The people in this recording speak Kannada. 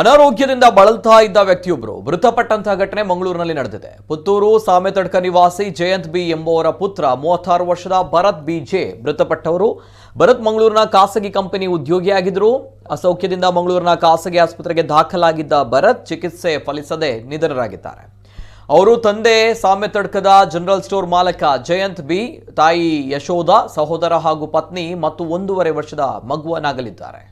ಅನಾರೋಗ್ಯದಿಂದ ಬಳಲ್ತಾ ಇದ್ದ ವ್ಯಕ್ತಿಯೊಬ್ಬರು ಮೃತಪಟ್ಟಂತಹ ಘಟನೆ ಮಂಗಳೂರಿನಲ್ಲಿ ನಡೆದಿದೆ. ಪುತ್ತೂರು ಸಾಮೆತಡ್ಕ ನಿವಾಸಿ ಜಯಂತ್ ಬಿ ಎಂಬುವರ ಪುತ್ರ 36 ವರ್ಷದ ಭರತ್ ಬಿ ಜೆ ಮೃತಪಟ್ಟವರು. ಭರತ್ ಮಂಗಳೂರಿನ ಖಾಸಗಿ ಕಂಪನಿ ಉದ್ಯೋಗಿಯಾಗಿದ್ದರು. ಅಸೌಖ್ಯದಿಂದ ಮಂಗಳೂರಿನ ಖಾಸಗಿ ಆಸ್ಪತ್ರೆಗೆ ದಾಖಲಾಗಿದ್ದ ಭರತ್ ಚಿಕಿತ್ಸೆ ಫಲಿಸದೆ ನಿಧನರಾಗಿದ್ದಾರೆ. ಅವರು ತಂದೆ ಸಾಮೆತಡ್ಕದ ಜನರಲ್ ಸ್ಟೋರ್ ಮಾಲಕ ಜಯಂತ್ ಬಿ, ತಾಯಿ ಯಶೋಧ, ಸಹೋದರ ಹಾಗೂ ಪತ್ನಿ ಮತ್ತು 1.5 ವರ್ಷದ ಮಗುವನ್ನಾಗಲಿದ್ದಾರೆ.